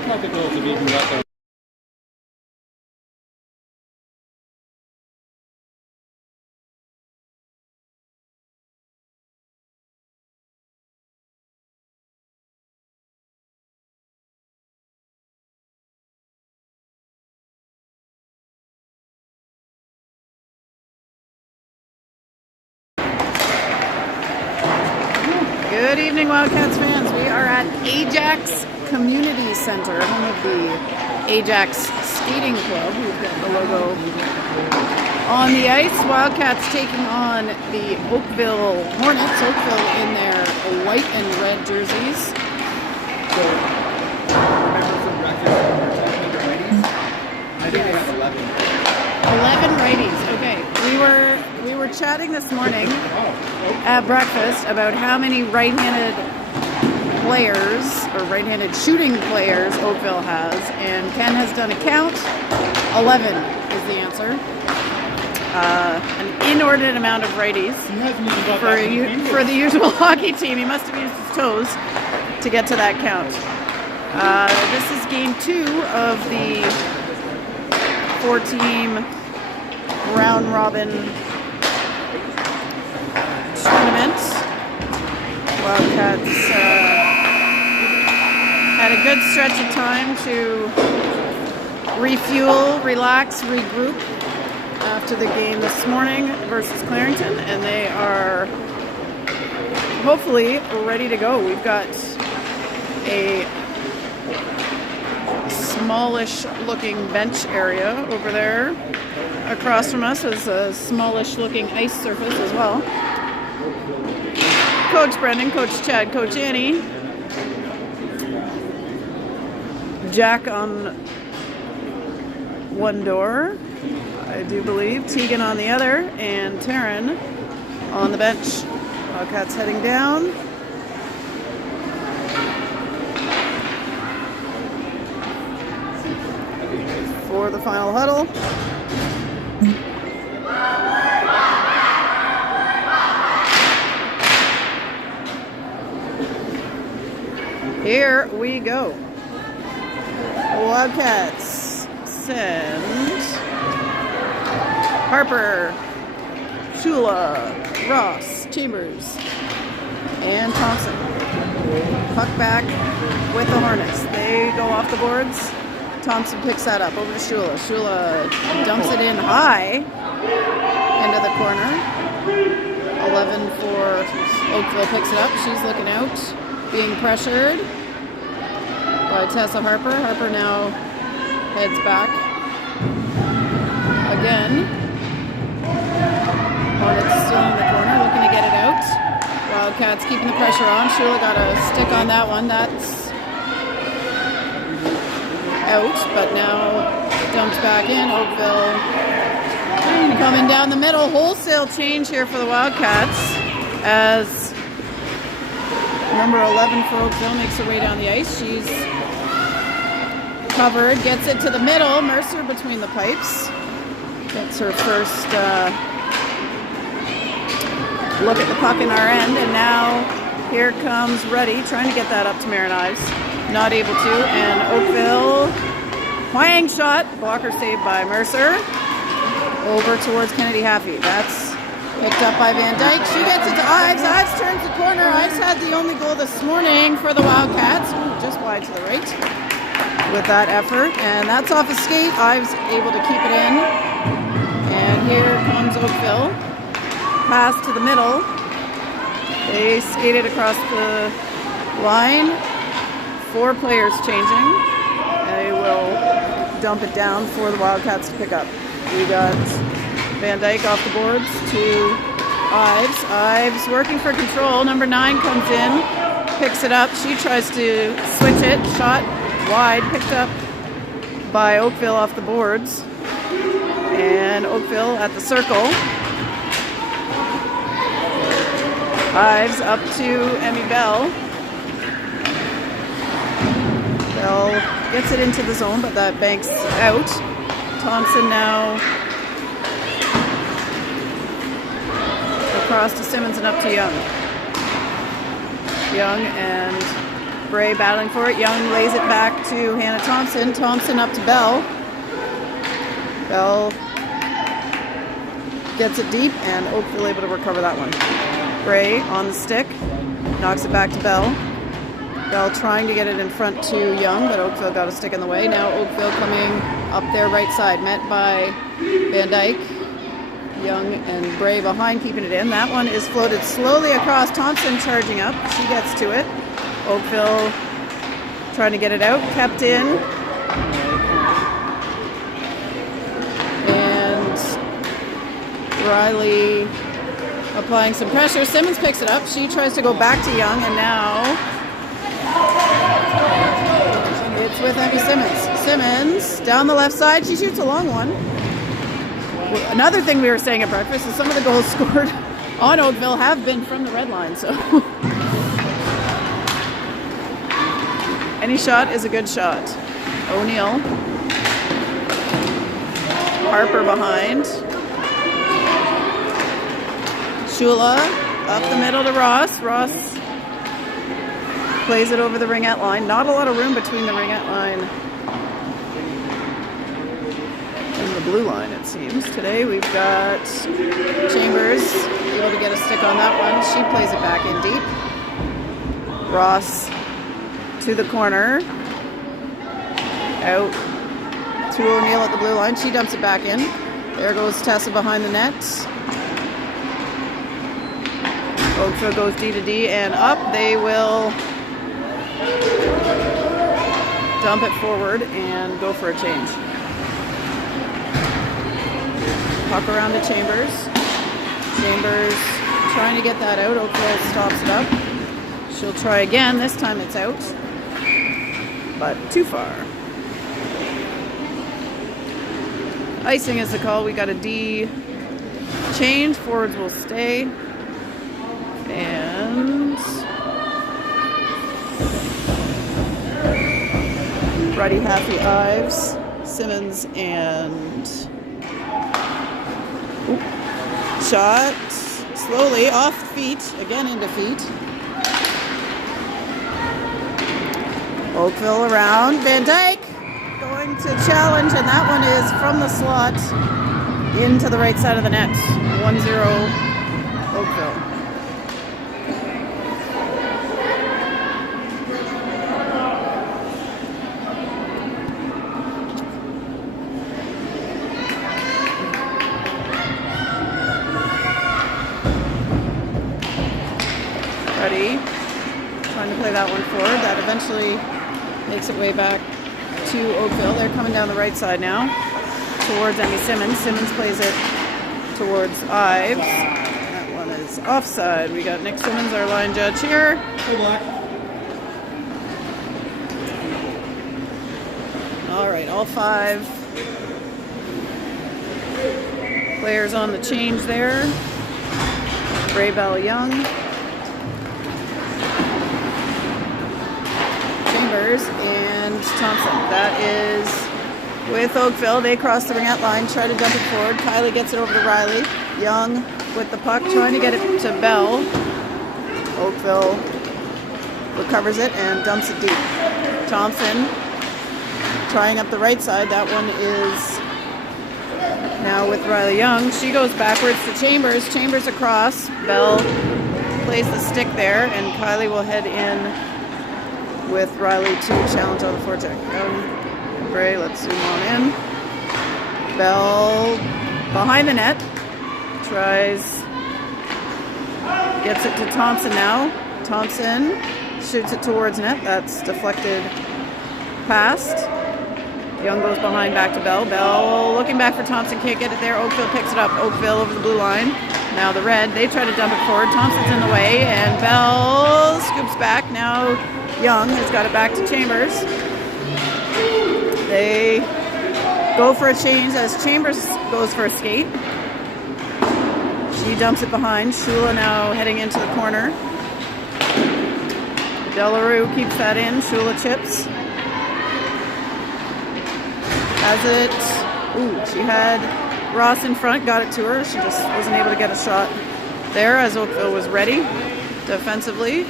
I'll count the goals if you can get there. Good evening, Wildcats fans. We are at Ajax Community Center, home of the Ajax Skating Club. We've got the logo on the ice. Wildcats taking on the Oakville Hornets. Oakville in their white and red jerseys. So, remember for breakfast, we're talking about righties? I think they have 11. 11 righties. Okay. We were chatting this morning at breakfast about how many right-handed players or right-handed shooting players Oakville has, and Ken has done a count. 11 is the answer. An inordinate amount of righties for the usual hockey team. He must have used his toes to get to that count. This is game 2 of the 4-team round robin tournament. Wildcats had a good stretch of time to refuel, relax, regroup after the game this morning versus Clarington, and they are hopefully ready to go. We've got a smallish looking bench area over there. Across from us is a smallish looking ice surface as well. Coach Brendan, Coach Chad, Coach Annie. Jack on one door, I do believe. Tegan on the other, and Taryn on the bench. Wildcats heading down. For the final huddle. Here we go. Wildcats send Harper, Shula, Ross, Chambers, and Thompson. Puck back with the Hornets. They go off the boards. Thompson picks that up over to Shula. Shula dumps it in high into the corner. 11 for Oakville picks it up. She's looking out, being pressured by Tessa Harper. Harper now heads back again. Hornets still in the corner, looking to get it out. Wildcats keeping the pressure on. Shula got a stick on that one. That's out, but now dumps back in. Oakville coming down the middle. Wholesale change here for the Wildcats as number 11 for Oakville makes her way down the ice. She's covered, gets it to the middle. Mercer between the pipes gets her first look at the puck in our end, and now here comes Ruddy trying to get that up to Marin Ives. Not able to, and Oakville, whang shot, blocker saved by Mercer. Over towards Kennedy Haffey. That's picked up by Van Dyke. She gets it to Ives. Ives turns the corner. Ives had the only goal this morning for the Wildcats. Ooh, just wide to the right with that effort, and that's off a skate. Ives able to keep it in, and here comes Oakville. Pass to the middle. They skated across the line. 4 players changing. They will dump it down for the Wildcats to pick up. We got Van Dyke off the boards to Ives. Ives working for control. Number 9 comes in, picks it up. She tries to switch it. Shot wide, picked up by Oakville off the boards. And Oakville at the circle. Ives up to Emmy Bell. Bell gets it into the zone, but that banks out. Thompson now across to Simmons and up to Young. Young and Bray battling for it. Young lays it back to Hannah Thompson. Thompson up to Bell. Bell gets it deep, and Oakville able to recover that one. Bray on the stick, knocks it back to Bell. Bell trying to get it in front to Young, but Oakville got a stick in the way. Now Oakville coming up their right side, met by Van Dyke. Young and Bray behind, keeping it in. That one is floated slowly across. Thompson charging up. She gets to it. Oakville trying to get it out. Kept in. And Riley applying some pressure. Simmons picks it up. She tries to go back to Young, and now it's with Emmy Simmons. Simmons down the left side. She shoots a long one. Another thing we were saying at breakfast is some of the goals scored on Oakville have been from the red line, so any shot is a good shot. O'Neill. Harper behind. Shula up the middle to Ross. Ross plays it over the ringette line. Not a lot of room between the ringette line and the blue line, it seems. Today we've got Chambers able to get a stick on that one. She plays it back in deep. Ross to the corner. Out to O'Neill at the blue line. She dumps it back in. There goes Tessa behind the net. Oakville goes D to D and up. They will dump it forward and go for a change. Puck around to Chambers. Chambers trying to get that out. Oakville stops it up. She'll try again. This time it's out, but too far. Icing is the call. We got a D change. Forwards will stay. And Ruddy, Haffey, Ives, Simmons, and shot slowly off feet, again into feet. Oakville around. Van Dyke going to challenge, and that one is from the slot into the right side of the net. 1-0 Oakville. Trying to play that one forward. That eventually makes it way back to Oakville. They're coming down the right side now towards Emmy Simmons. Simmons plays it towards Ives. That one is offside. We got Nick Simmons, our line judge here. Good luck. All right, all 5 players on the change there. Bray, Bell, Young. And Thompson. That is with Oakville. They cross the ringette line, try to dump it forward. Kylie gets it over to Riley. Young with the puck, trying to get it to Bell. Oakville recovers it and dumps it deep. Thompson trying up the right side. That one is now with Riley Young. She goes backwards to Chambers. Chambers across. Bell plays the stick there, and Kylie will head in with Riley to challenge on the forecheck. Bray, let's zoom on in. Bell behind the net. Tries, gets it to Thompson now. Thompson shoots it towards net. That's deflected past. Young goes behind back to Bell. Bell looking back for Thompson, can't get it there. Oakville picks it up. Oakville over the blue line. Now the red, they try to dump it forward. Thompson's in the way, and Bell scoops back. Now Young has got it back to Chambers. They go for a change as Chambers goes for a skate. She dumps it behind. Shula now heading into the corner. Delarue keeps that in. Shula chips. Has it. Ooh, she had Ross in front, got it to her. She just wasn't able to get a shot there as Oakville was ready defensively.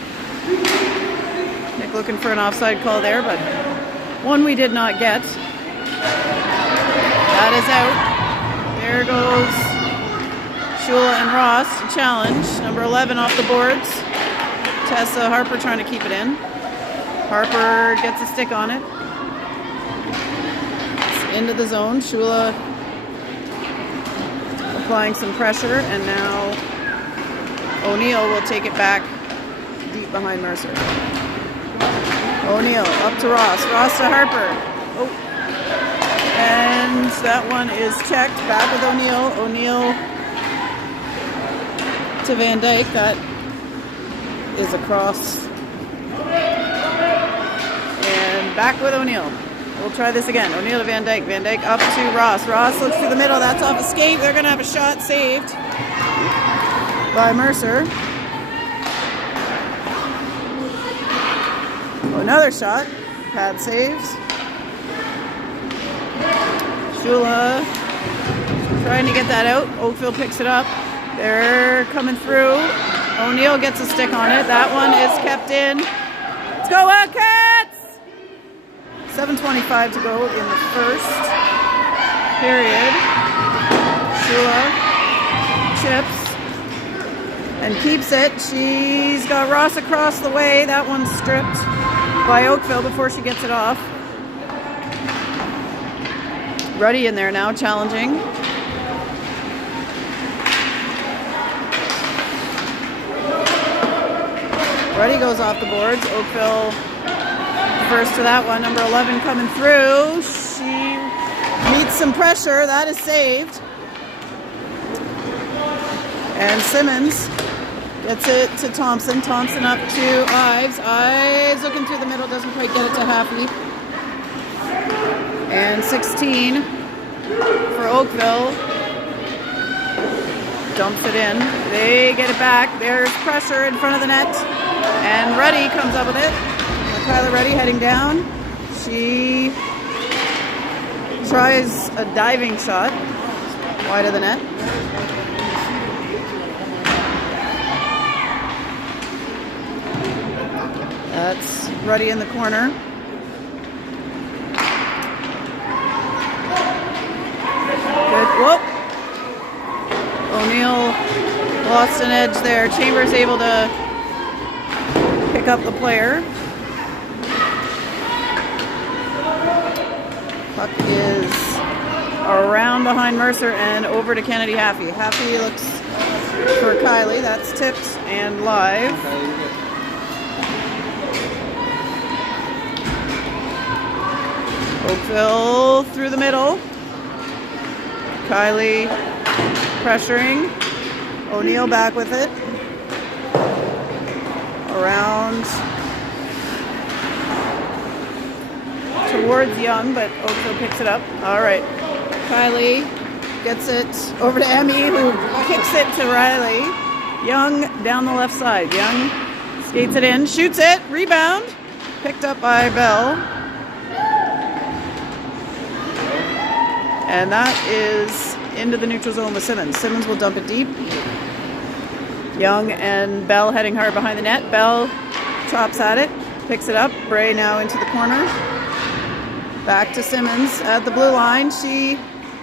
looking for an offside call there, but one we did not get. That is out. There goes Shula and Ross to challenge. Number 11 off the boards. Tessa Harper trying to keep it in. Harper gets a stick on it. It's into the zone. Shula applying some pressure, and now O'Neill will take it back deep behind Mercer. O'Neill up to Ross. Ross to Harper. Oh. And that one is checked. Back with O'Neill. O'Neill to Van Dyke. That is across. And back with O'Neill. We'll try this again. O'Neill to Van Dyke. Van Dyke up to Ross. Ross looks through the middle. That's off a skate. They're going to have a shot saved by Mercer. Another shot. Pad saves. Shula trying to get that out. Oakville picks it up. They're coming through. O'Neill gets a stick on it. That one is kept in. Let's go Wildcats! 7:25 to go in the first period. Shula chips and keeps it. She's got Ross across the way. That one's stripped by Oakville before she gets it off. Ruddy in there now, challenging. Ruddy goes off the boards. Oakville first to that one. Number 11 coming through. She meets some pressure. That is saved. And Simmons gets it to Thompson. Thompson up to Ives. Ives looking through the middle. Doesn't quite get it to Happy. And 16 for Oakville. Dumps it in. They get it back. There's pressure in front of the net. And Ruddy comes up with it. Kyla Ruddy heading down. She tries a diving shot wide of the net. That's Ruddy in the corner. Good. Whoop. O'Neill lost an edge there. Chambers able to pick up the player. Puck is around behind Mercer and over to Kennedy Haffey. Haffey looks for Kylie. That's tipped and live. Oakville through the middle. Kylie pressuring. O'Neill back with it. Around towards Young, but Oakville picks it up. All right. Kylie gets it over to Emmy, who kicks it to Riley. Young down the left side. Young skates it in, shoots it, rebound. Picked up by Bell. And that is into the neutral zone with Simmons. Simmons will dump it deep. Young and Bell heading hard behind the net. Bell chops at it, picks it up. Bray now into the corner. Back to Simmons at the blue line. She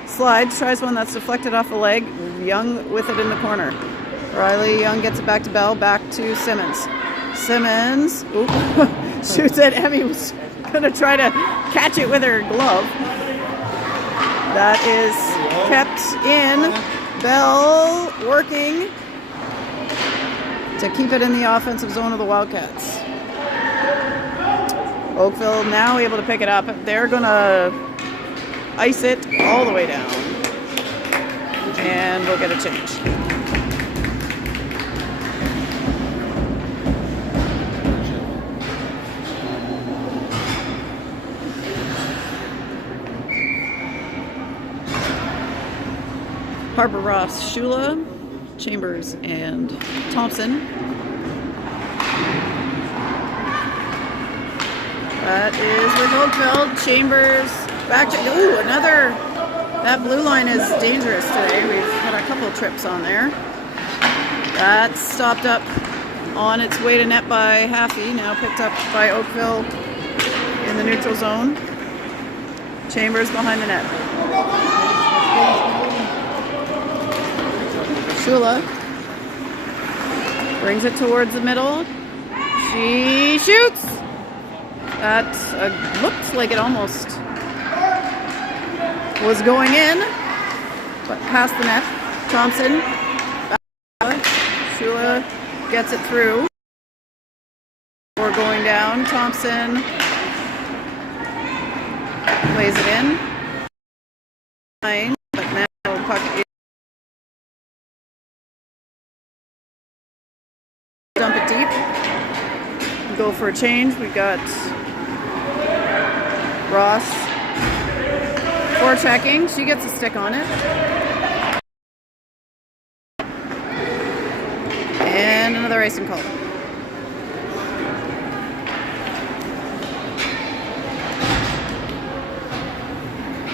slides, tries one that's deflected off the leg. Young with it in the corner. Riley Young gets it back to Bell, back to Simmons. Simmons shoots it. Emmy was going to try to catch it with her glove. That is kept in. Bell working to keep it in the offensive zone of the Wildcats. Oakville now able to pick it up. They're going to ice it all the way down. And we'll get a change. Harper, Ross, Shula, Chambers, and Thompson. That is with Oakville. Chambers back to, ooh, another, that blue line is dangerous today. We've had a couple trips on there. That's stopped up On its way to net by Haffey, now picked up by Oakville in the neutral zone. Chambers behind the net. Shula brings it towards the middle. She shoots! That looks like it almost was going in, but past the net. Thompson. Shula gets it through. We're going down. Thompson plays it in. But now puck is dump it deep. Go for a change. We've got Ross forechecking. She gets a stick on it. And another icing call.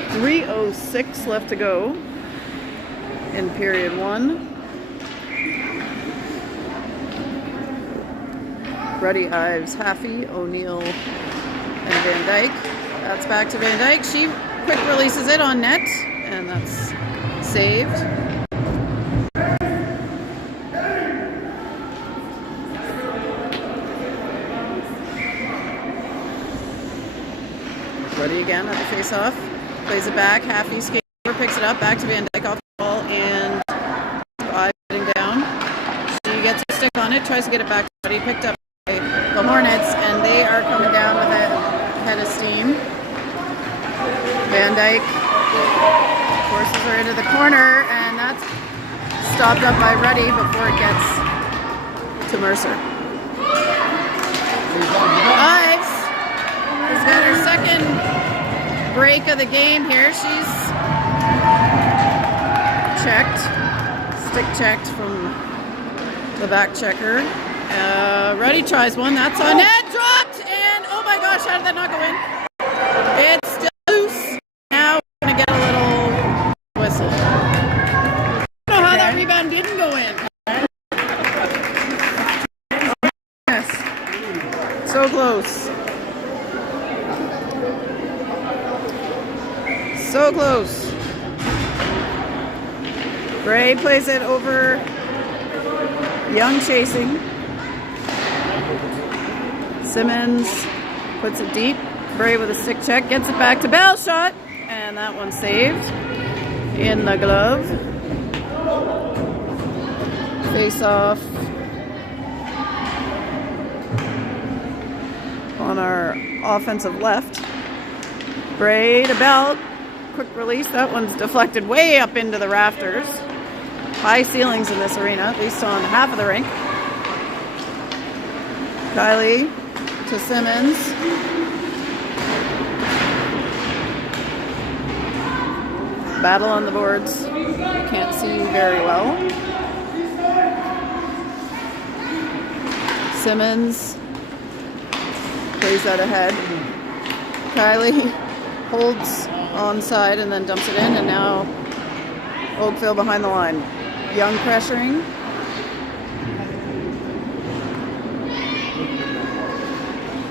.306 left to go in period 1. Ruddy, Ives, Haffey, O'Neill, and Van Dyke. That's back to Van Dyke. She quick releases it on net, and that's saved. Ruddy again at the face-off. Plays it back. Haffey skates over, picks it up. Back to Van Dyke off the ball, and Ives getting down. She gets a stick on it, tries to get it back to Ruddy. Picked up by the Hornets, and they are coming down with a head of steam. Van Dyke forces her into the corner, and that's stopped up by Ruddy before it gets to Mercer. Ives has got her second break of the game here. She's checked, stick checked from the back checker. Ruddy tries one, that's on net, dropped, and oh my gosh, how did that not go in? It's still loose. Now we're gonna get a little whistle. I don't know how that rebound didn't go in. Oh, yes, so close. So close. Gray plays it over. Young chasing. Simmons puts it deep. Bray with a stick check. Gets it back to Bell. Shot. And that one's saved. In the glove. Face off. On our offensive left. Bray to Bell. Quick release. That one's deflected way up into the rafters. High ceilings in this arena, at least on half of the rink. Kylie to Simmons. Battle on the boards. Can't see very well. Simmons plays that ahead. Kylie holds onside and then dumps it in, and now Oakville behind the line. Young pressuring.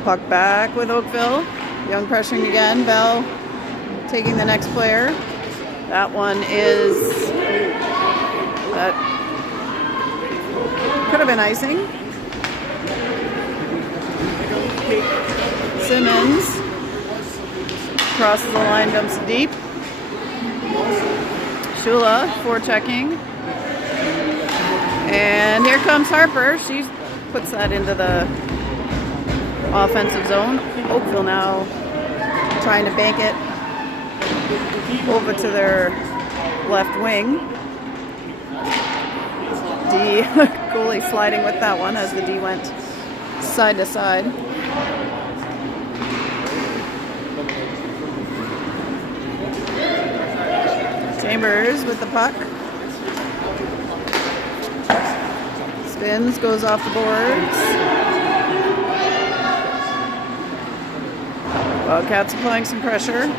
Puck back with Oakville. Young pressuring again. Bell taking the next player. That one is... that could have been icing. Simmons crosses the line, dumps it deep. Shula forechecking. And here comes Harper. She puts that into the offensive zone. Oakville now trying to bank it over to their left wing. D goalie sliding with that one as the D went side to side. Chambers with the puck. Spins, goes off the boards. Wildcats applying some pressure.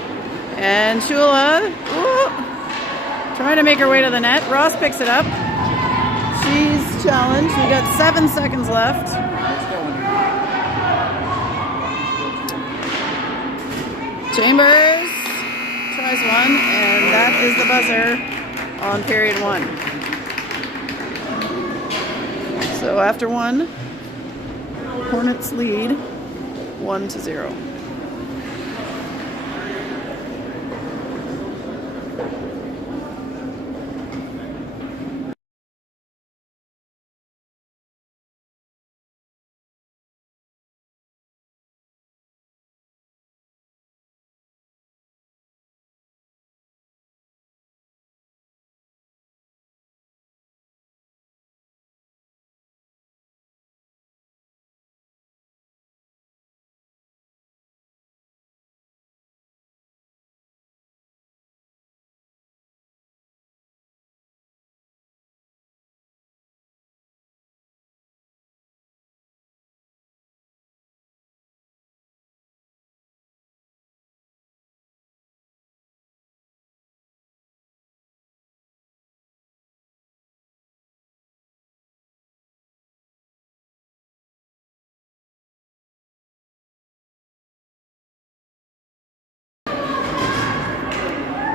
And Shula trying to make her way to the net. Ross picks it up. She's challenge. We got 7 seconds left. Chambers tries one, and that is the buzzer on period 1. So after 1, Hornets lead 1-0.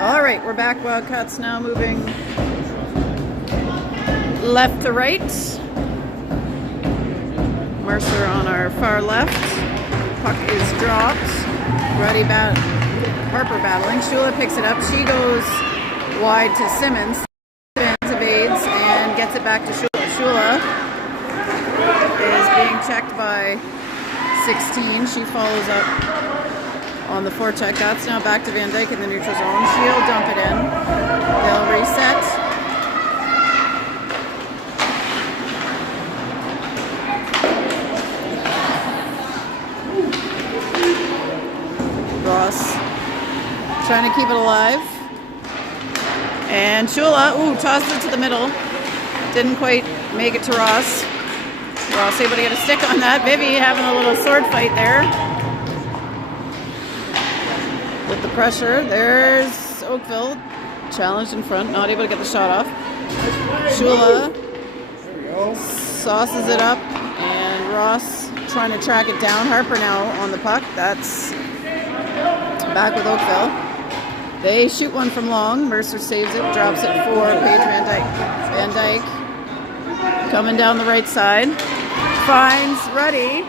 All right, we're back. Wildcats now moving left to right. Mercer on our far left. Puck is dropped. Harper battling. Shula picks it up. She goes wide to Simmons. Simmons evades and gets it back to Shula. Shula is being checked by 16. She follows up on the forecheck. That's now back to Van Dyke in the neutral zone. She'll dump it in. They'll reset. Ross trying to keep it alive. And Shula, tosses it to the middle. Didn't quite make it to Ross. Ross able to get a stick on that. Vivi having a little sword fight there. With the pressure, there's Oakville, challenged in front, not able to get the shot off. Shula sauces it up, and Ross trying to track it down. Harper now on the puck. That's back with Oakville. They shoot one from long. Mercer saves it, drops it for Paige Van Dyke. Van Dyke coming down the right side. Finds Ruddy.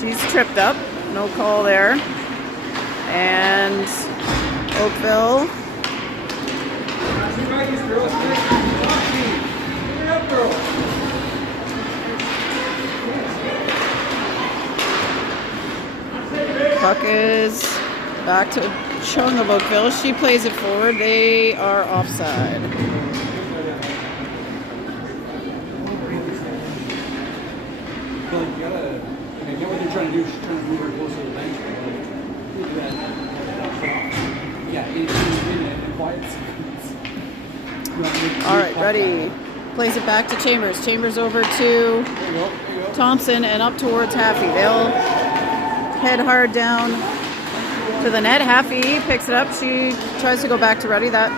She's tripped up. No call there. And Oakville puck is back to Chung of Oakville. She plays it forward. They are offside. Well, you gotta, I get what you're trying to do. She's trying to move her closer to the bench. All right, ready. Plays it back to Chambers. Chambers over to Thompson and up towards Haffey. They'll head hard down to the net. Haffey picks it up. She tries to go back to Ruddy. That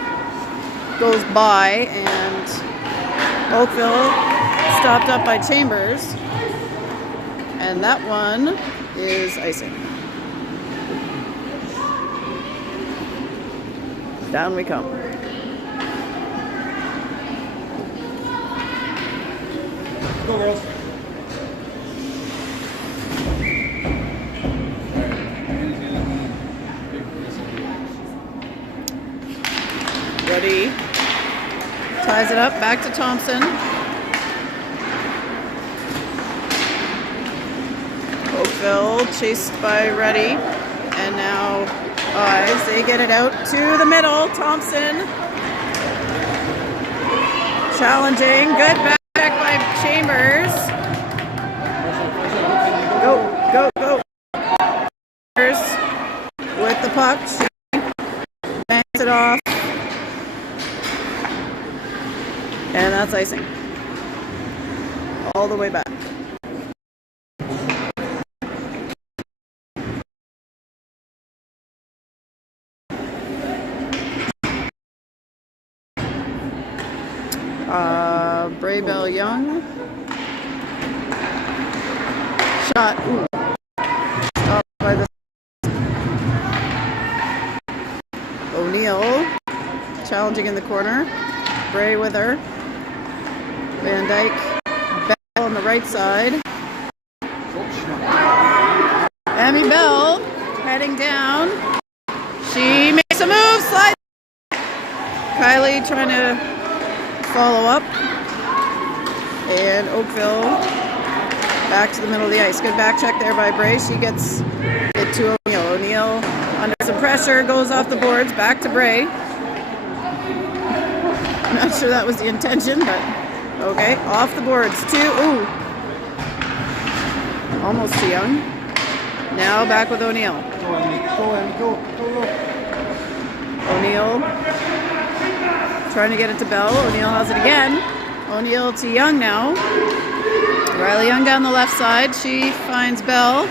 goes by, and Oakville stopped up by Chambers. And that one is icing. Down we come. Go, girls. Ruddy ties it up, back to Thompson. Oakville chased by Ruddy, and now Eyes. They get it out to the middle. Thompson challenging. Good back by Chambers. Go. With the puck. She banks it off. And that's icing. All the way back. Bray Bell Young. Shot. Ooh. Stopped by the O'Neill. Challenging in the corner. Bray with her. Van Dyke. Bell on the right side. Emmy Bell heading down. She makes a move. Slides. Kylie trying to follow up. And Oakville back to the middle of the ice. Good back check there by Bray. She gets it to O'Neill. O'Neill under some pressure, goes off the boards, back to Bray. I'm not sure that was the intention, but okay. Off the boards to, ooh. Almost too young. Now back with O'Neill. Go. O'Neill trying to get it to Bell. O'Neill has it again. O'Neill to Young now. Riley Young down the left side. She finds Bell.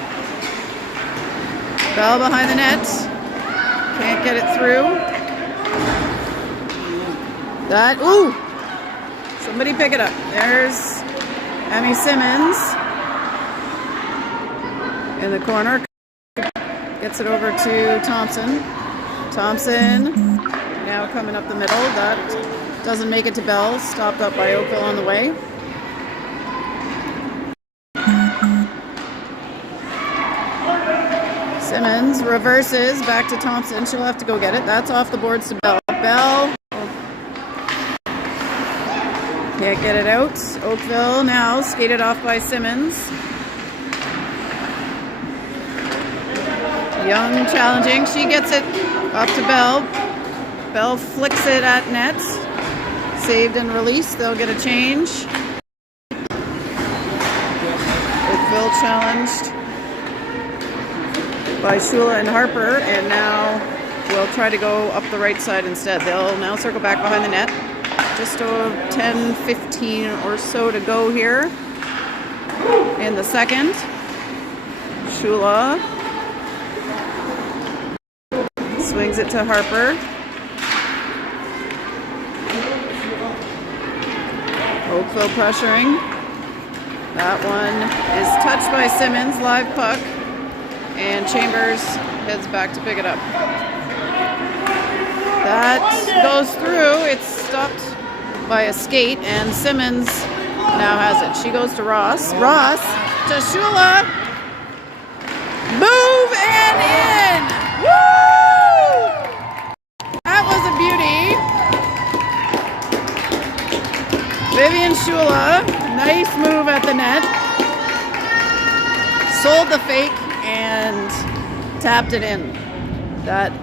Bell behind the net. Can't get it through. That, ooh! Somebody pick it up. There's Emmy Simmons in the corner. Gets it over to Thompson. Thompson now coming up the middle. That doesn't make it to Bell. Stopped up by Oakville on the way. Simmons reverses back to Thompson. She'll have to go get it. That's off the boards to Bell. Bell can't get it out. Oakville now skated off by Simmons. Young challenging. She gets it up to Bell. Bell flicks it at net. Saved and released. They'll get a change. Oakville challenged by Shula and Harper, and now we'll try to go up the right side instead. They'll now circle back behind the net. Just 10-15 or so to go here in the second. Shula swings it to Harper. Oakville pressuring. That one is touched by Simmons, live puck. And Chambers heads back to pick it up. That goes through. It's stopped by a skate, and Simmons now has it. She goes to Ross. Ross to Shula. Move and in! Woo! That was a beauty. Vivian Shula, nice move at the net. Sold the fake and tapped it in. That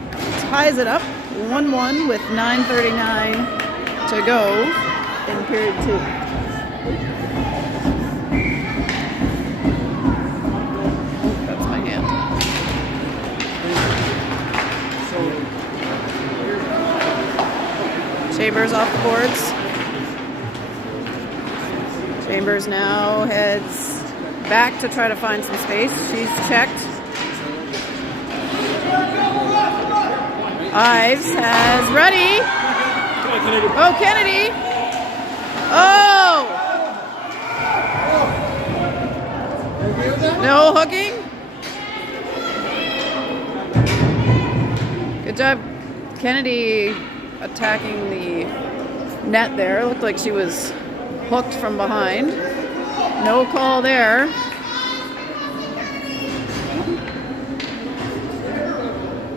ties it up 1-1 with 9:39 to go in period 2. That's my hand. Chambers off the boards. Chambers now heads back to try to find some space. She's checked. Ives has ready. Oh, Kennedy. Oh! No hooking. Good job, Kennedy, attacking the net there. Looked like she was hooked from behind. No call there.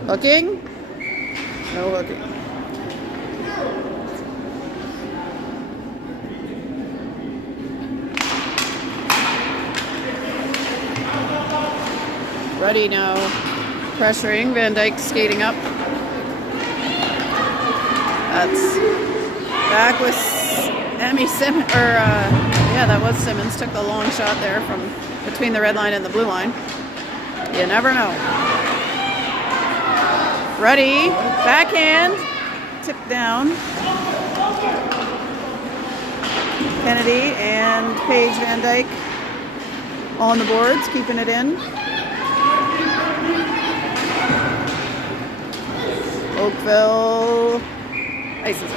Hooking? No hooking. Ready now. Pressuring. Van Dyke skating up. That's back with Emmy Simmons. Yeah, that was Simmons. Took the long shot there from between the red line and the blue line. You never know. Ready. Backhand. Tipped down. Kennedy and Paige Van Dyke on the boards, keeping it in. Oakville ices it.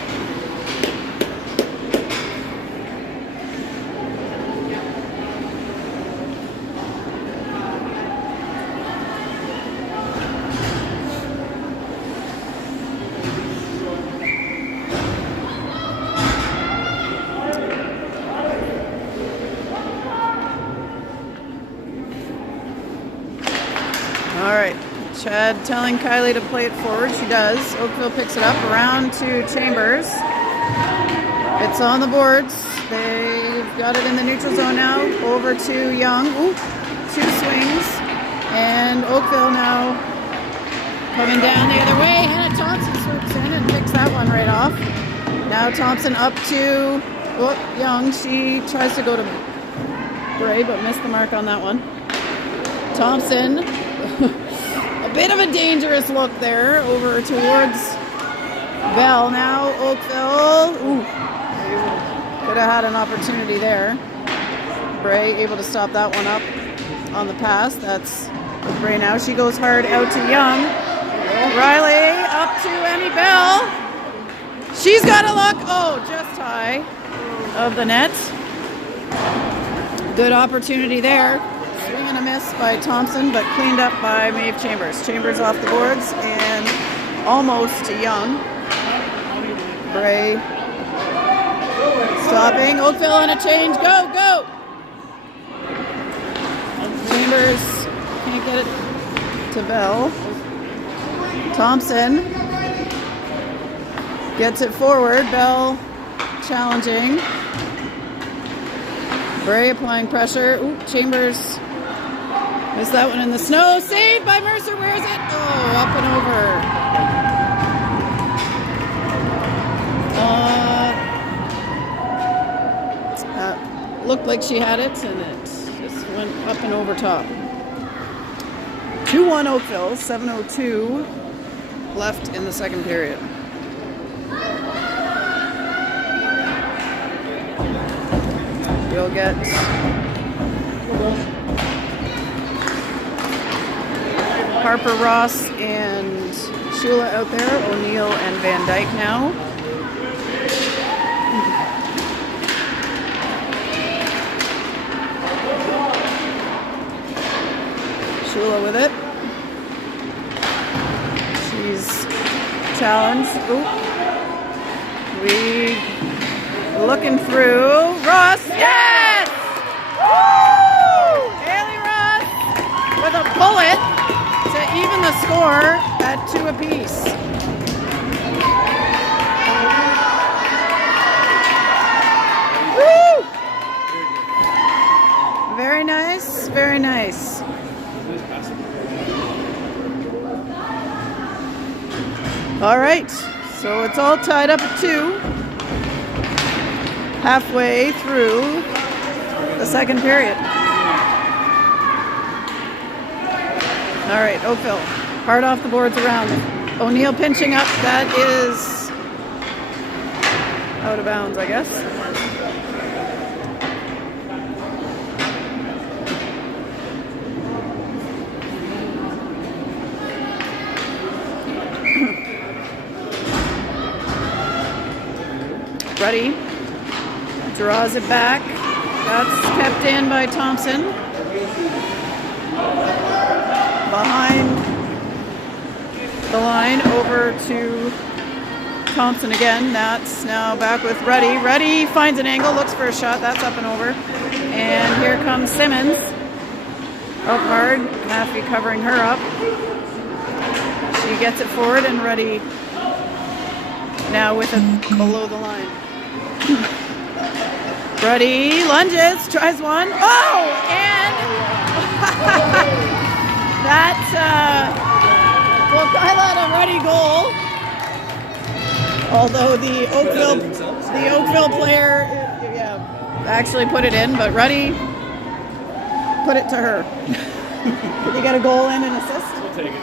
All right. Chad telling Kylie to play it forward. She does. Oakville picks it up around to Chambers. It's on the boards. They've got it in the neutral zone now. Over to Young. Ooh, 2 swings. And Oakville now coming down the other way. Hannah Thompson swoops in and picks that one right off. Now Thompson up to Young. She tries to go to Bray, but missed the mark on that one. Thompson, a bit of a dangerous look there over towards Bell. Now Oakville, could have had an opportunity there. Bray able to stop that one up on the pass. That's with Bray now. She goes hard out to Young. Riley up to Emmy Bell. She's got a look. Oh, just high of the net. Good opportunity there. Swing and a miss by Thompson, but cleaned up by Maeve Chambers. Chambers off the boards and almost to Young. Bray stopping. Oakville on a change. Go, go! Chambers can't get it to Bell. Thompson gets it forward. Bell challenging. Bray applying pressure. Ooh, Chambers missed that one in the snow. Saved by Mercer. Where is it? Oh, up and over. Looked like she had it, and it just went up and over top. 2-1 Oakville. 7:02 left in the second period. We'll get Harper Ross and Shula out there. O'Neill and Van Dyke now. Shula with it. She's challenged. Ooh. Looking through. Ross, yes! Woo! Haley Ross with a bullet to even the score at 2 apiece. Woo! Very nice, very nice. All right, so it's all tied up at 2. Halfway through the second period. All right, Oakville, hard off the boards around. O'Neill pinching up. That is out of bounds, I guess. Ready. Draws it back. That's kept in by Thompson. Behind the line over to Thompson again. That's now back with Ruddy. Ruddy finds an angle, looks for a shot. That's up and over. And here comes Simmons. Up hard. Maffey covering her up. She gets it forward and Ruddy now with it below the line. Ruddy lunges, tries one. Oh, and that's well, I let a Ruddy goal. Although the Oakville player, actually put it in, but Ruddy put it to her. Did you get a goal and an assist? We'll take it.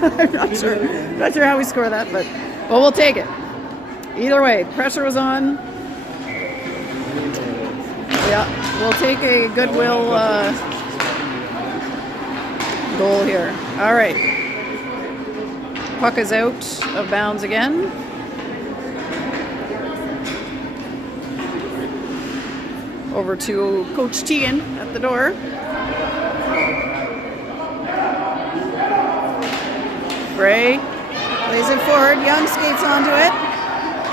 I'm not sure how we score that, but we'll take it. Either way, pressure was on. Yeah, we'll take a goodwill goal here. All right. Puck is out of bounds again. Over to Coach Teagan at the door. Bray plays it forward. Young skates onto it.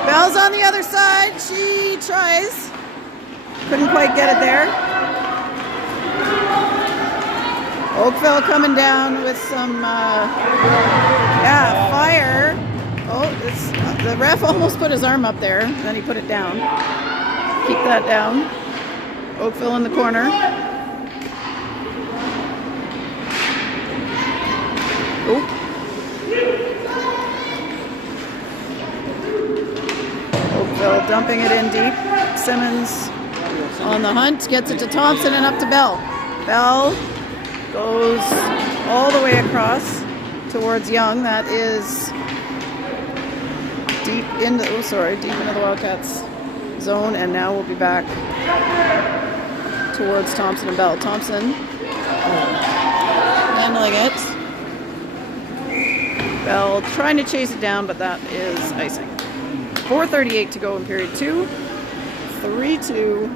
Bell's on the other side. She tries. Couldn't quite get it there. Oakville coming down with some, fire. Oh, the ref almost put his arm up there, and then he put it down. Keep that down. Oakville in the corner. Oh. Oakville dumping it in deep. Simmons on the hunt, gets it to Thompson and up to Bell. Bell goes all the way across towards Young. That is deep into the Wildcats zone, and now we'll be back towards Thompson and Bell. Thompson handling it. Bell trying to chase it down, but that is icing. 4:38 to go in period 2. 3-2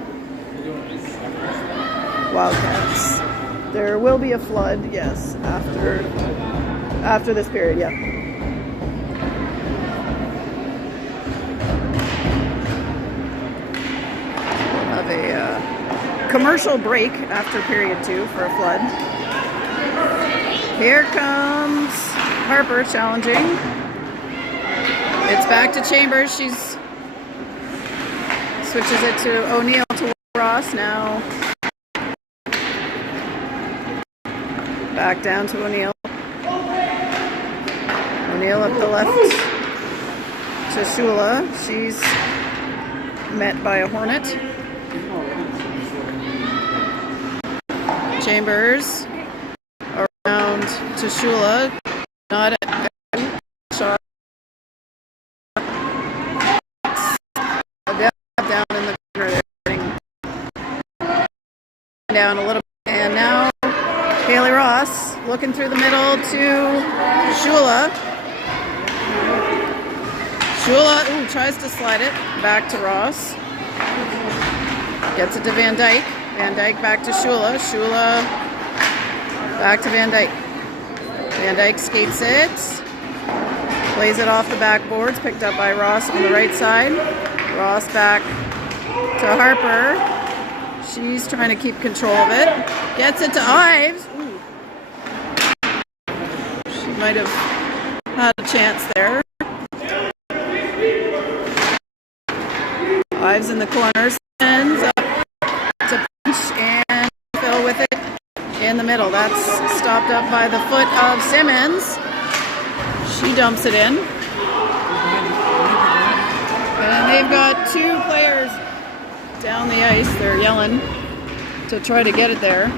Wildcats. There will be a flood, yes, after this period, yeah. We'll have a commercial break after period 2 for a flood. Here comes Harper challenging. It's back to Chambers. She's switches it to O'Neill to Ross now. Back down to O'Neill. O'Neill up the left to Shula. She's met by a Hornet. Chambers around to Shula. Not a shot. Down in the corner there. Down a little bit. And now Haley Ross looking through the middle to Shula. Shula tries to slide it back to Ross. Gets it to Van Dyke. Van Dyke back to Shula. Shula back to Van Dyke. Van Dyke skates it. Plays it off the backboards. Picked up by Ross on the right side. Ross back to Harper. She's trying to keep control of it. Gets it to Ives. Ooh. She might have had a chance there. Ives in the corner. Sends up to Pinch and Phil with it in the middle. That's stopped up by the foot of Simmons. She dumps it in. And they've got 2 players down the ice. They're yelling to try to get it there.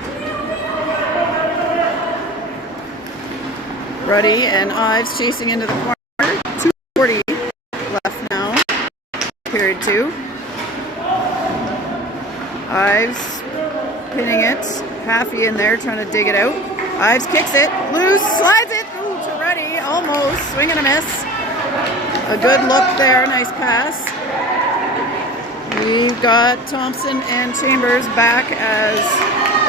Ruddy and Ives chasing into the corner. 2:40 left now. Period 2. Ives pinning it. Halfie in there trying to dig it out. Ives kicks it. Loose. Slides it. Ooh, to Ruddy. Almost. Swing and a miss. A good look there. Nice pass. We've got Thompson and Chambers back as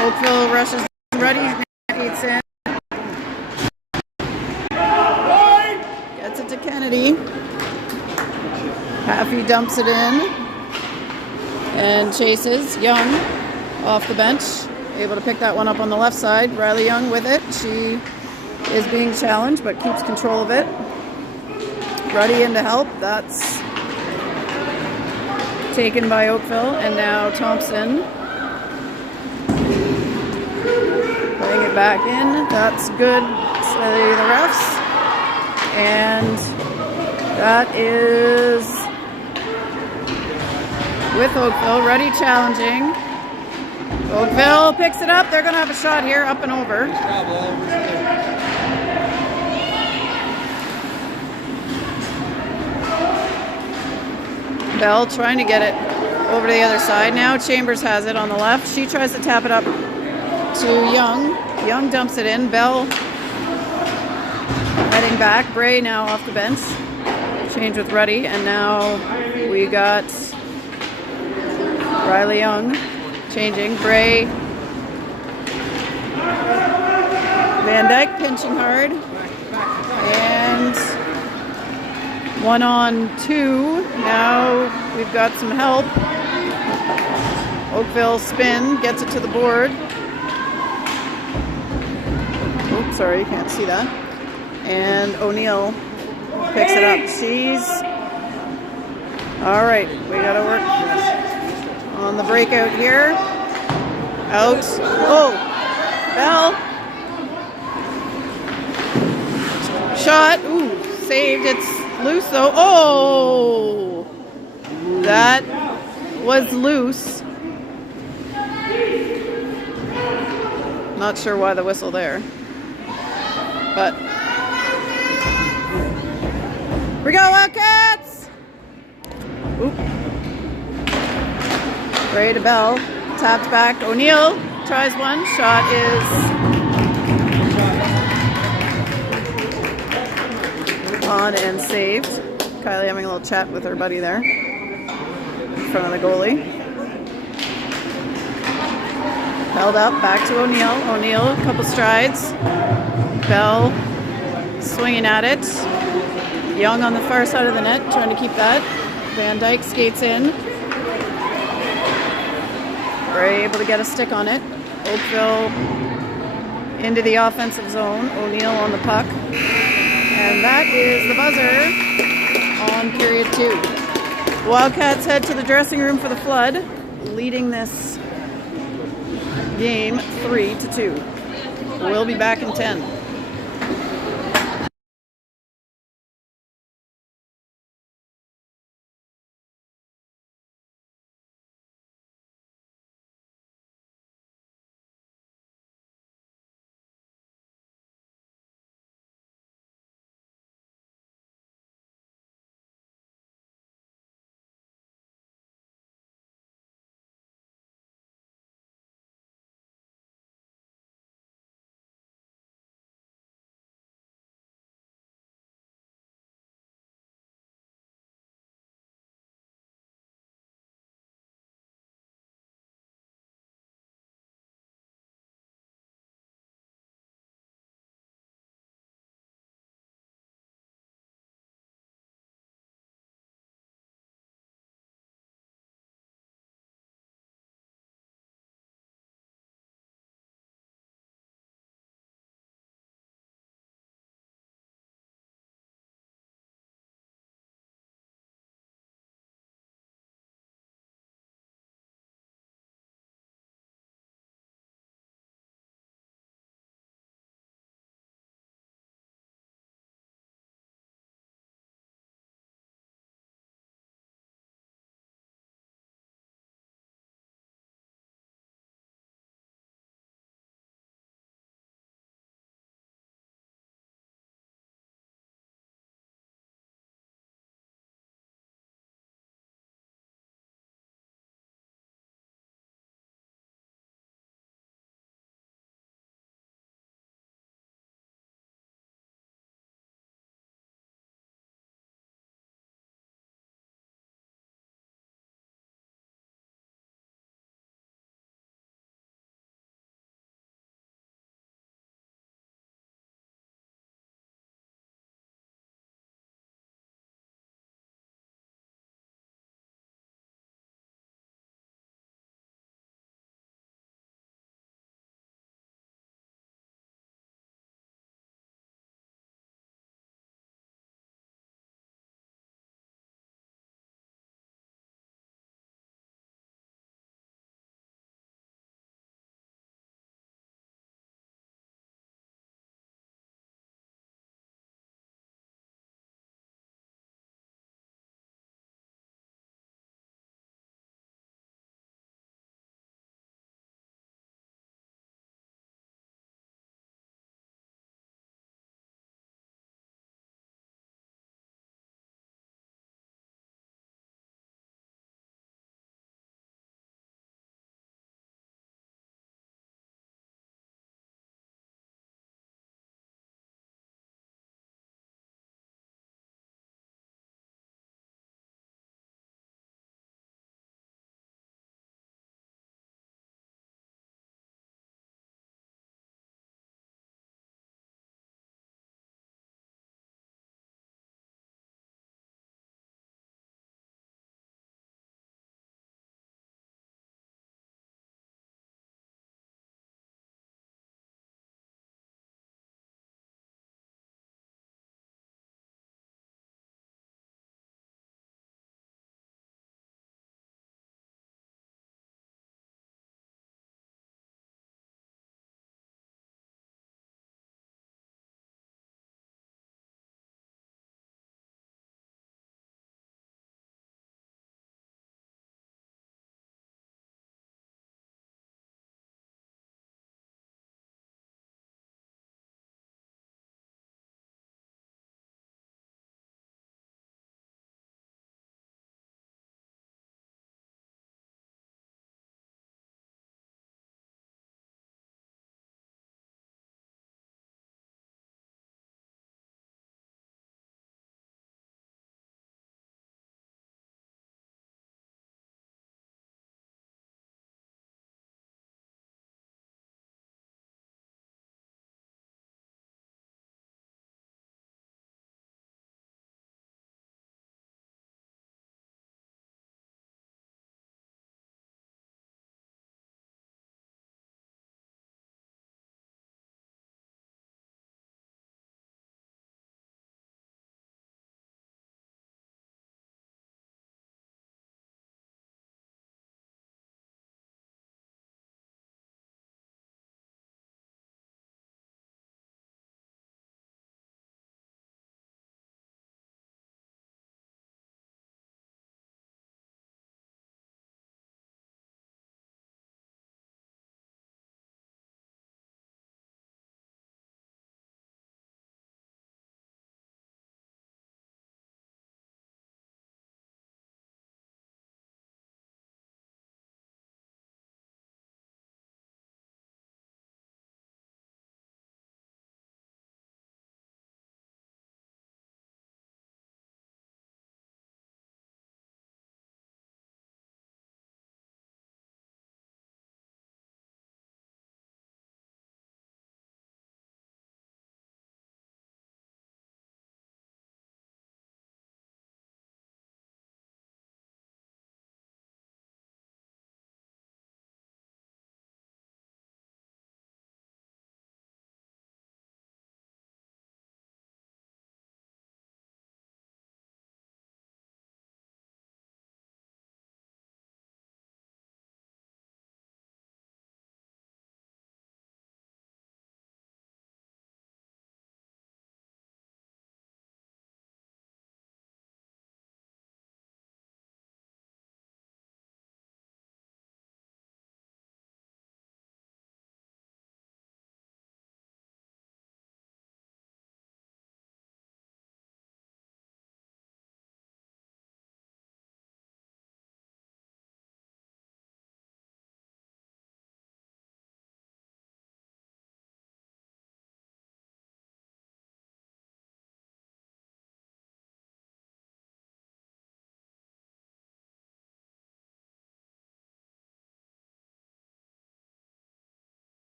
Oakville rushes. Ruddy gets in. Gets it to Kennedy. Halfie dumps it in and chases. Young off the bench. Able to pick that one up on the left side. Riley Young with it. She is being challenged but keeps control of it. Ruddy in to help. That's taken by Oakville. And now Thompson putting it back in. That's good, say the refs. And that is with Oakville. Ruddy challenging. Oakville picks it up. They're going to have a shot here, up and over. Bell trying to get it over to the other side. Now Chambers has it on the left. She tries to tap it up to Young. Young dumps it in. Bell heading back. Bray now off the bench. Change with Ruddy. And now we got Riley Young changing. Bray. Van Dyke pinching hard. And 1-on-2. Now we've got some help. Oakville spin, gets it to the board. Sorry, you can't see that. And O'Neill picks it up. She's... All right, we got to work on the breakout here. Out. Oh, Bell. Shot. Ooh, saved. It's loose though. Oh, that was loose. Not sure why the whistle there. But we go Wildcats! Oop. Ray to Bell. Tapped back. O'Neill tries one. Shot is on and saved. Kylie having a little chat with her buddy there in front of the goalie. Held up, back to O'Neill. O'Neill, a couple strides. Bell swinging at it. Young on the far side of the net, trying to keep that. Van Dyke skates in. Ray able to get a stick on it. Oakville into the offensive zone. O'Neill on the puck. And that is the buzzer on period 2. Wildcats head to the dressing room for the flood, leading this game 3-2. We'll be back in 10.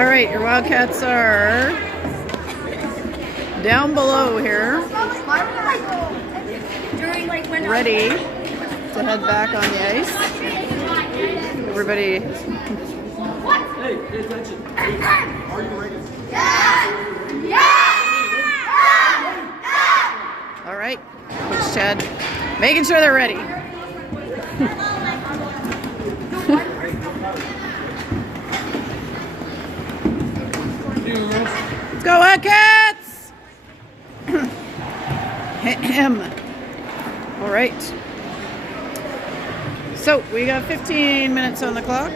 All right, your Wildcats are down below here, ready to head back on the ice. Everybody. Hey, pay attention. Are you ready? All right, Coach Chad, making sure they're ready. Let's go, Wildcats! Him. All right. So we got 15 minutes on the clock.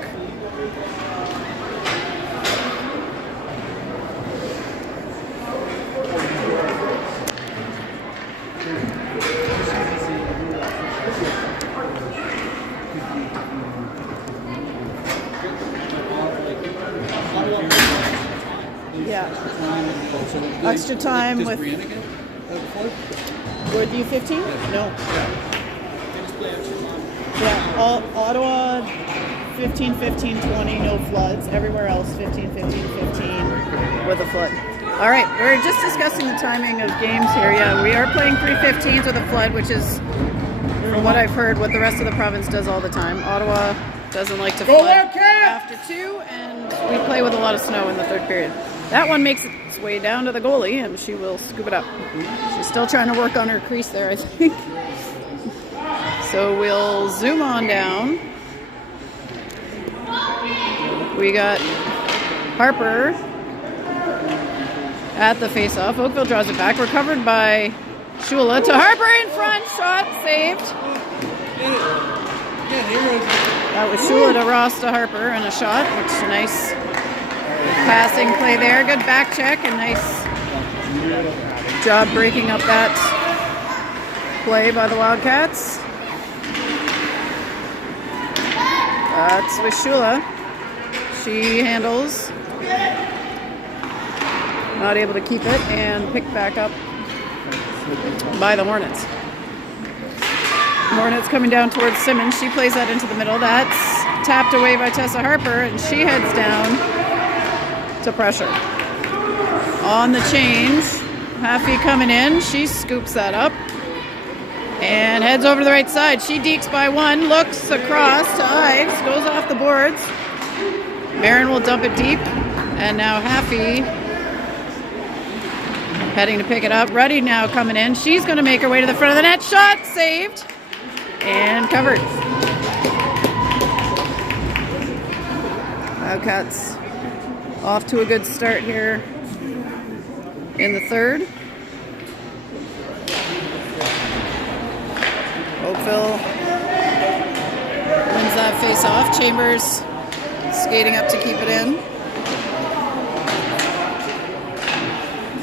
Yeah. Extra time with you 15? No. Yeah, Ottawa 15, 15, 20, no floods. Everywhere else 15, 15, 15 with a flood. All right, we're just discussing the timing of games here. Yeah, we are playing 3:15s with a flood, which is, from what I've heard, what the rest of the province does all the time. Ottawa doesn't like to flood after 2, and we play with a lot of snow in the third period. That one makes its way down to the goalie, and she will scoop it up. She's still trying to work on her crease there, I think. So we'll zoom on down. We got Harper at the face-off. Oakville draws it back. Recovered by Shula to Harper in front. Shot saved. That was Shula to Ross to Harper and a shot, which is a nice passing play there. Good back check and nice job breaking up that play by the Wildcats. That's with Shula. She handles. Not able to keep it and picked back up by the Hornets. Hornets coming down towards Simmons. She plays that into the middle. That's tapped away by Tessa Harper, and she heads down to pressure. On the change, Haffey coming in. She scoops that up and heads over to the right side. She dekes by 1, looks across to Ives, goes off the boards. Marin will dump it deep, and now Haffey heading to pick it up. Ruddy now coming in. She's going to make her way to the front of the net. Shot saved and covered. Wildcats off to a good start here in the third. Oakville wins that face-off. Chambers skating up to keep it in.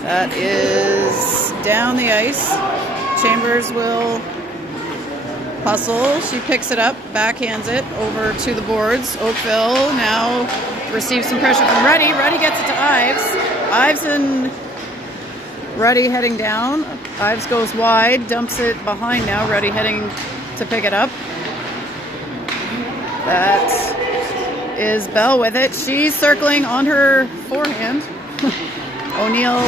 That is down the ice. Chambers will hustle. She picks it up, backhands it over to the boards. Oakville now receives some pressure from Ruddy. Ruddy gets it to Ives. Ives and Ruddy heading down. Ives goes wide, dumps it behind now. Ruddy heading to pick it up. That is Bell with it. She's circling on her forehand. O'Neill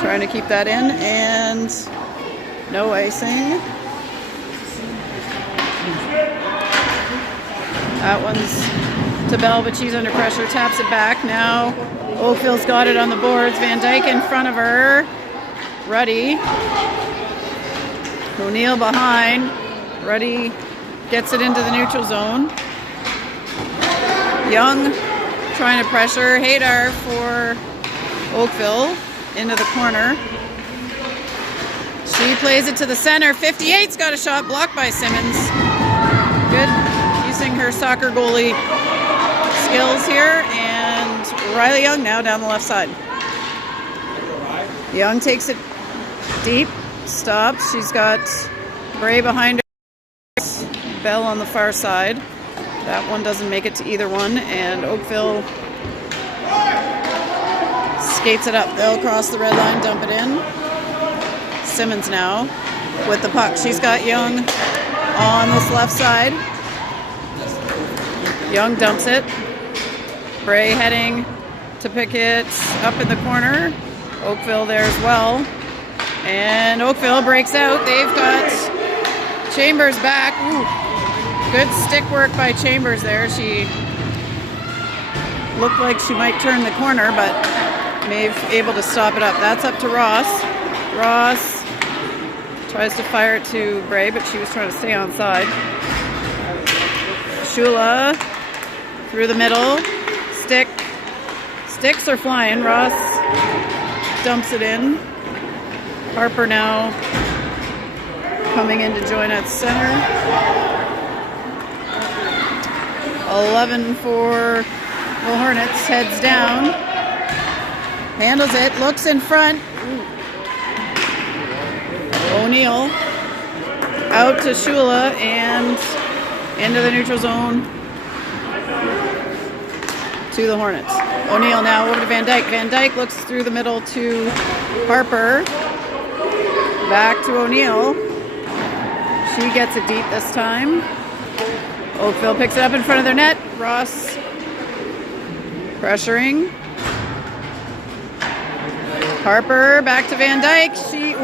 trying to keep that in, and no icing. That one's to Bell, but she's under pressure. Taps it back. Now Oakville's got it on the boards. Van Dyke in front of her. Ruddy. O'Neill behind. Ruddy gets it into the neutral zone. Young trying to pressure. Haydar for Oakville into the corner. She plays it to the center. 58's got a shot blocked by Simmons. Good, using her soccer goalie skills here. And Riley Young now down the left side. Young takes it deep, stops. She's got Bray behind her. Bell on the far side. That one doesn't make it to either one, and Oakville skates it up. They'll cross the red line, dump it in. Simmons now with the puck. She's got Young on this left side. Young dumps it. Bray heading to pick it up in the corner. Oakville there as well. And Oakville breaks out. They've got Chambers back. Ooh, good stick work by Chambers there. She looked like she might turn the corner, but Maeve able to stop it up. That's up to Ross. Ross tries to fire it to Bray, but she was trying to stay on side. Shula through the middle. Sticks are flying. Ross dumps it in. Harper now coming in to join at center. 11 for the Hornets. Heads down. Handles it. Looks in front. O'Neill out to Shula and into the neutral zone to the Hornets. O'Neill now over to Van Dyke. Van Dyke looks through the middle to Harper. Back to O'Neill. She gets it deep this time. Oakville picks it up in front of their net. Ross pressuring. Harper back to Van Dyke. She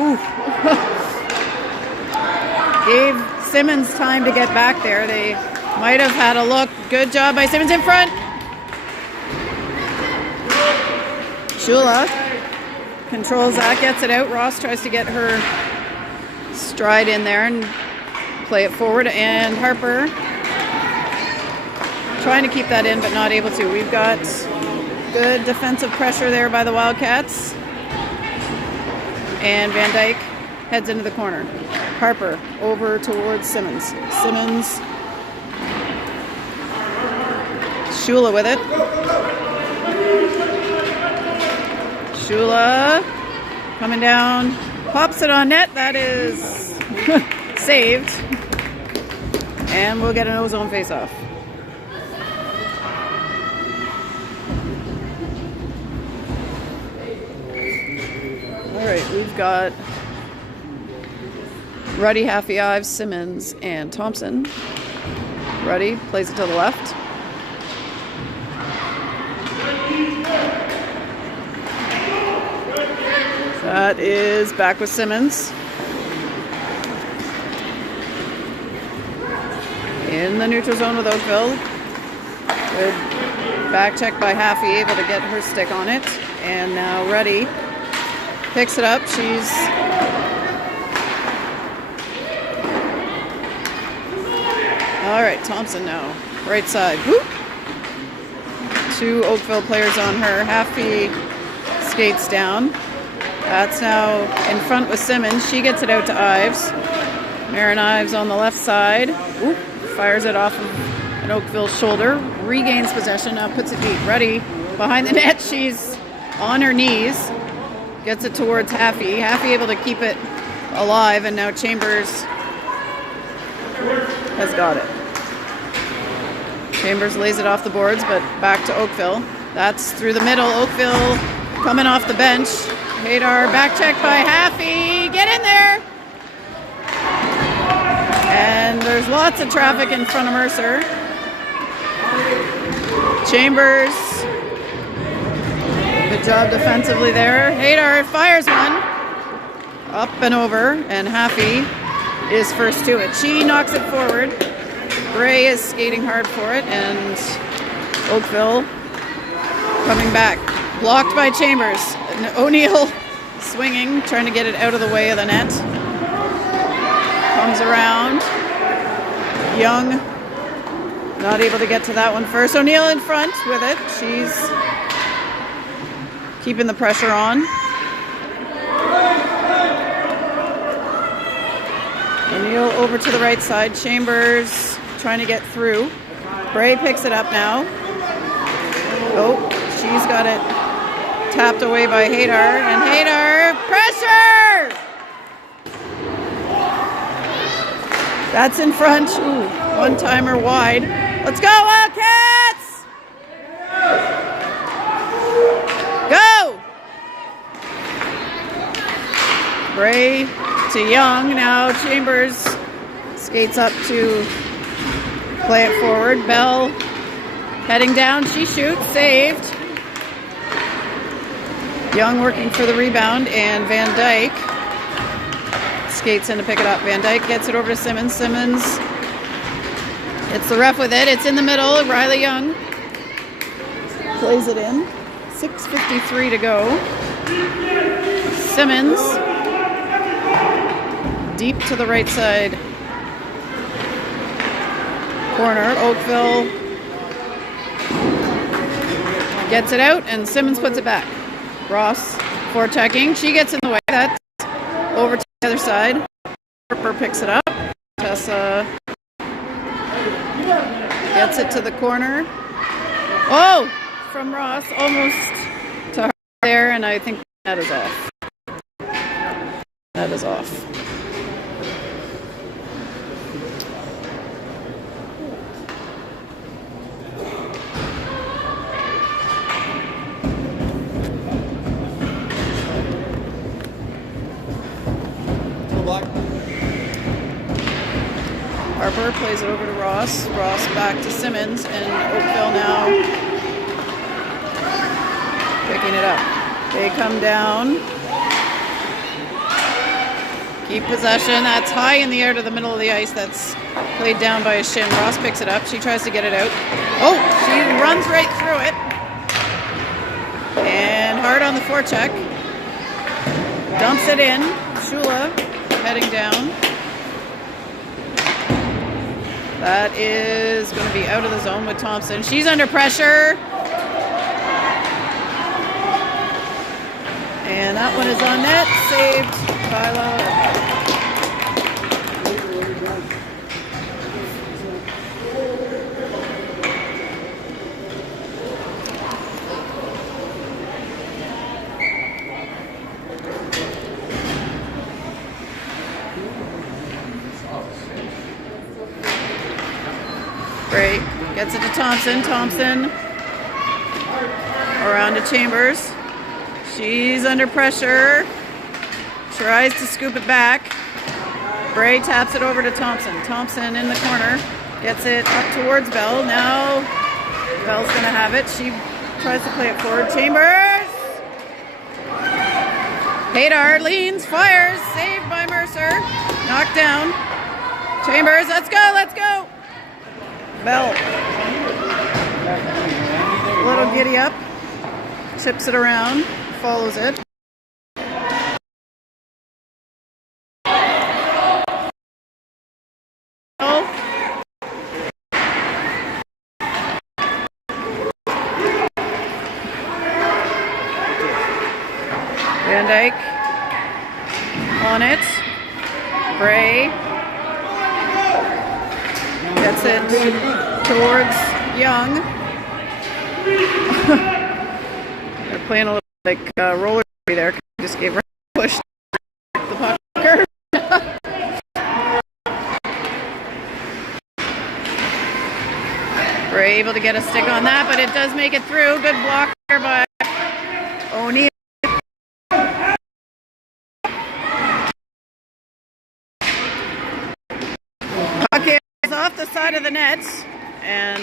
gave Simmons time to get back there. They might have had a look. Good job by Simmons in front. Shula controls that, gets it out. Ross tries to get her stride in there and play it forward. And Harper trying to keep that in, but not able to. We've got good defensive pressure there by the Wildcats. And Van Dyke heads into the corner. Harper over towards Simmons. Simmons. Shula with it. Shula coming down. Pops it on net. That is saved. And we'll get an ozone face-off. All right, we've got Ruddy, Haffey, Ives, Simmons, and Thompson. Ruddy plays it to the left. That is back with Simmons. In the neutral zone with Oakville. Good back check by Haffey, able to get her stick on it. And now Ruddy picks it up. She's all right. Thompson now, right side. Whoop. Two Oakville players on her. Haffey skates down. That's now in front with Simmons. She gets it out to Ives. Marin Ives on the left side. Oop, fires it off of an Oakville shoulder. Regains possession. Now puts it deep. Ruddy behind the net. She's on her knees. Gets it towards Haffey. Haffey able to keep it alive, and now Chambers has got it. Chambers lays it off the boards, but back to Oakville. That's through the middle. Oakville coming off the bench. Hadar back check by Haffey. Get in there! And there's lots of traffic in front of Mercer. Chambers. Good job defensively there. Hadar fires one. Up and over, and Haffey is first to it. She knocks it forward. Bray is skating hard for it, and Oakville coming back. Blocked by Chambers. O'Neill swinging, trying to get it out of the way of the net. Comes around. Young not able to get to that one first. O'Neill in front with it. She's keeping the pressure on. O'Neill over to the right side. Chambers trying to get through. Bray picks it up now. Oh, she's got it tapped away by Hadar. And Hadar, pressure! That's in front. Ooh, one-timer wide. Let's go, Wildcats! Go! Bray to Young. Now Chambers skates up to play it forward. Bell Heading down, she shoots, saved. Young working for the rebound, and Van Dyke skates in to pick it up. Van Dyke gets it over to Simmons. Simmons hits the ref with it. It's in the middle. Riley Young plays it in. 6:53 to go. Simmons deep to the right side corner. Oakville gets it out, and Simmons puts it back. Ross forechecking. She gets in the way. That's over to the other side. Harper picks it up. Tessa gets it to the corner. Oh! From Ross, almost to her there, and I think that is off. That is off. Harper plays it over to Ross. Ross back to Simmons, and Oakville now picking it up. They come down. Keep possession. That's high in the air to the middle of the ice. That's played down by a shin. Ross picks it up. She tries to get it out. Oh, she runs right through it. And hard on the forecheck. Dumps it in. Shula heading down. That is going to be out of the zone with Thompson. She's under pressure. And that one is on net. Saved by Lala. Great. Gets it to Thompson. Thompson around to Chambers. She's under pressure. Tries to scoop it back. Bray taps it over to Thompson. Thompson in the corner. Gets it up towards Bell. Now Bell's going to have it. She tries to play it forward. Chambers! Haydar leans, fires. Saved by Mercer. Knocked down. Chambers, let's go, let's go! Bell. A little giddy up. Tips it around. Follows it. Van Dyke on it. Bray gets it towards Young. They're playing a little like roller there. Just gave her a push. The puck. We're able to get a stick on that, but it does make it through. Good block there by O'Neill. Puck is off the side of the net, and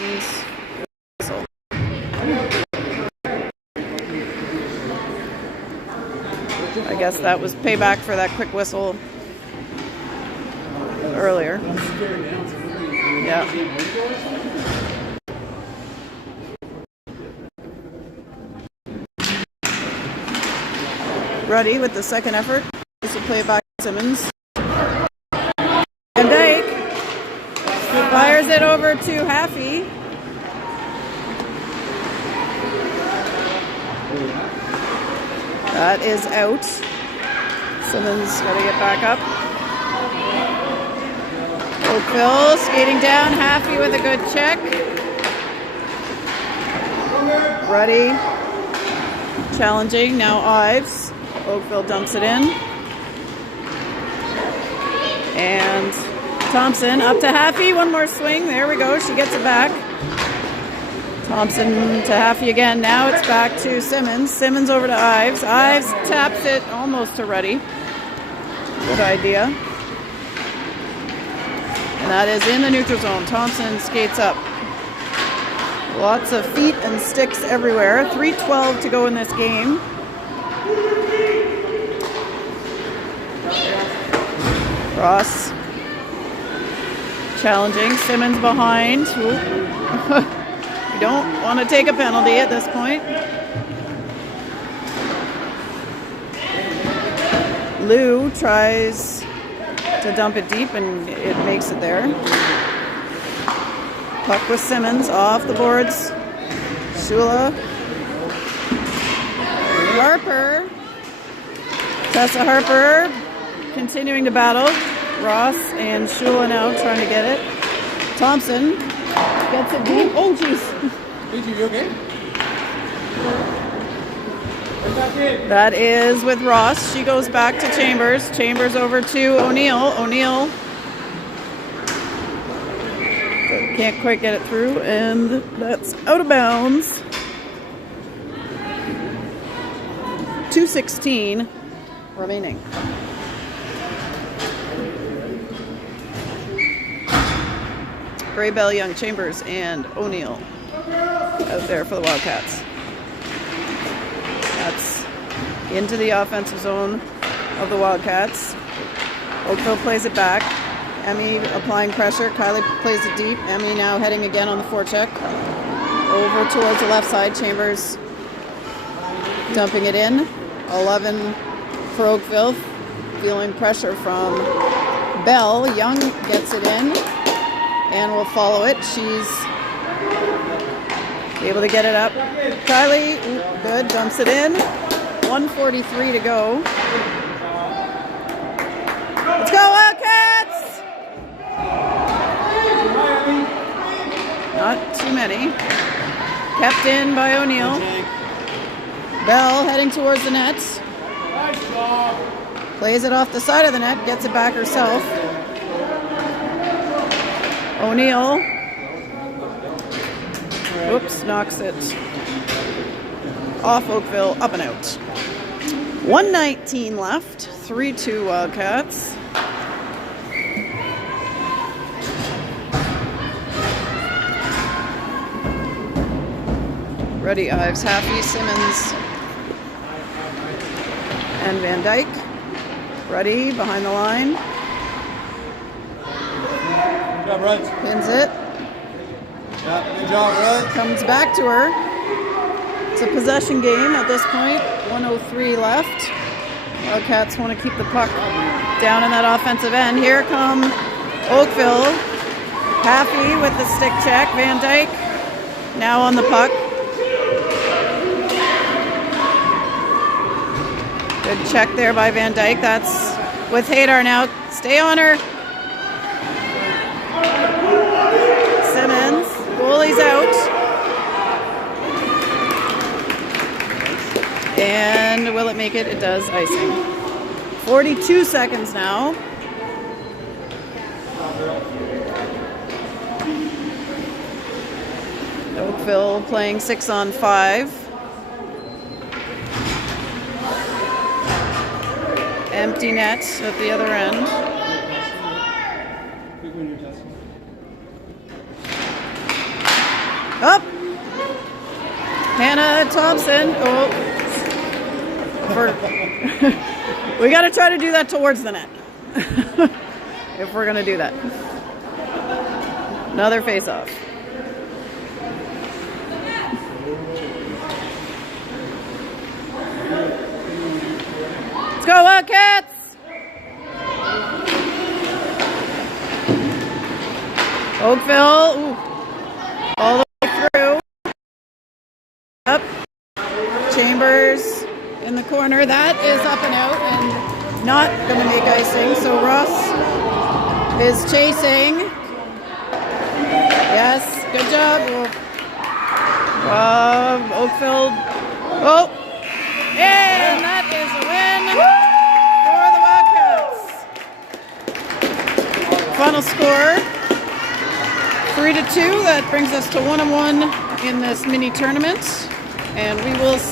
whistle. I guess that was payback for that quick whistle earlier. Yeah. Ruddy with the second effort. This will play it back to Simmons. Van Dyke fires it over to Haffey. That is out. Simmons got to get back up. Oakville skating down. Haffey with a good check. Ruddy challenging. Now Ives. Oakville dumps it in. And Thompson up to Haffey. One more swing. There we go. She gets it back. Thompson to Haffey again. Now it's back to Simmons. Simmons over to Ives. Ives taps it almost to Ruddy. Good idea. And that is in the neutral zone. Thompson skates up. Lots of feet and sticks everywhere. 3:12 to go in this game. Ross challenging. Simmons behind. We don't want to take a penalty at this point. Lou tries to dump it deep and it makes it there. Puck with Simmons off the boards. Shula. Harper. Tessa Harper continuing to battle. Ross and Shula now trying to get it. Thompson gets it deep. Oh, jeez. You okay? That is with Ross. She goes back to Chambers. Chambers over to O'Neill. O'Neill can't quite get it through, and that's out of bounds. 2:16 remaining. Gray Bell, Young, Chambers, and O'Neill out there for the Wildcats. That's into the offensive zone of the Wildcats. Oakville plays it back. Emmy applying pressure. Kylie plays it deep. Emmy now heading again on the forecheck. Over towards the left side. Chambers dumping it in. 11 for Oakville. Feeling pressure from Bell. Young gets it in and will follow it. She's able to get it up. Kylie, good, dumps it in. 1:43 to go. Let's go, Wildcats! Not too many. Kept in by O'Neill. Bell heading towards the net. Plays it off the side of the net, gets it back herself. O'Neill. Oops, knocks it off Oakville, up and out. 1:19 left, 3-2 Wildcats. Ready Ives, Haffey, Simmons, and Van Dyke. Ready, behind the line. Good job, Ruds. Pins it. Yeah, good job, Ruds. Comes back to her. It's a possession game at this point. 1:03 left. Wildcats want to keep the puck down in that offensive end. Here come Oakville. Haffey with the stick check. Van Dyke now on the puck. Good check there by Van Dyke. That's with Hadar now. Stay on her. Simmons. Goalie's out. And will it make it? It does. Icing. 42 seconds now. Oakville playing 6-on-5. Empty net at the other end. Up. Hannah Thompson. Oh. We got to try to do that towards the net. If we're going to do that. Another face-off. Let's go, Wildcats! Oakville, ooh, all the way through. Up. Chambers in the corner. That is up and out and not going to make icing. So Ross is chasing. Yes, good job. Oakville. Oh, and that is a win for the Wildcats. Final score, 3-2. That brings us to 1-1 in this mini tournament. And we will see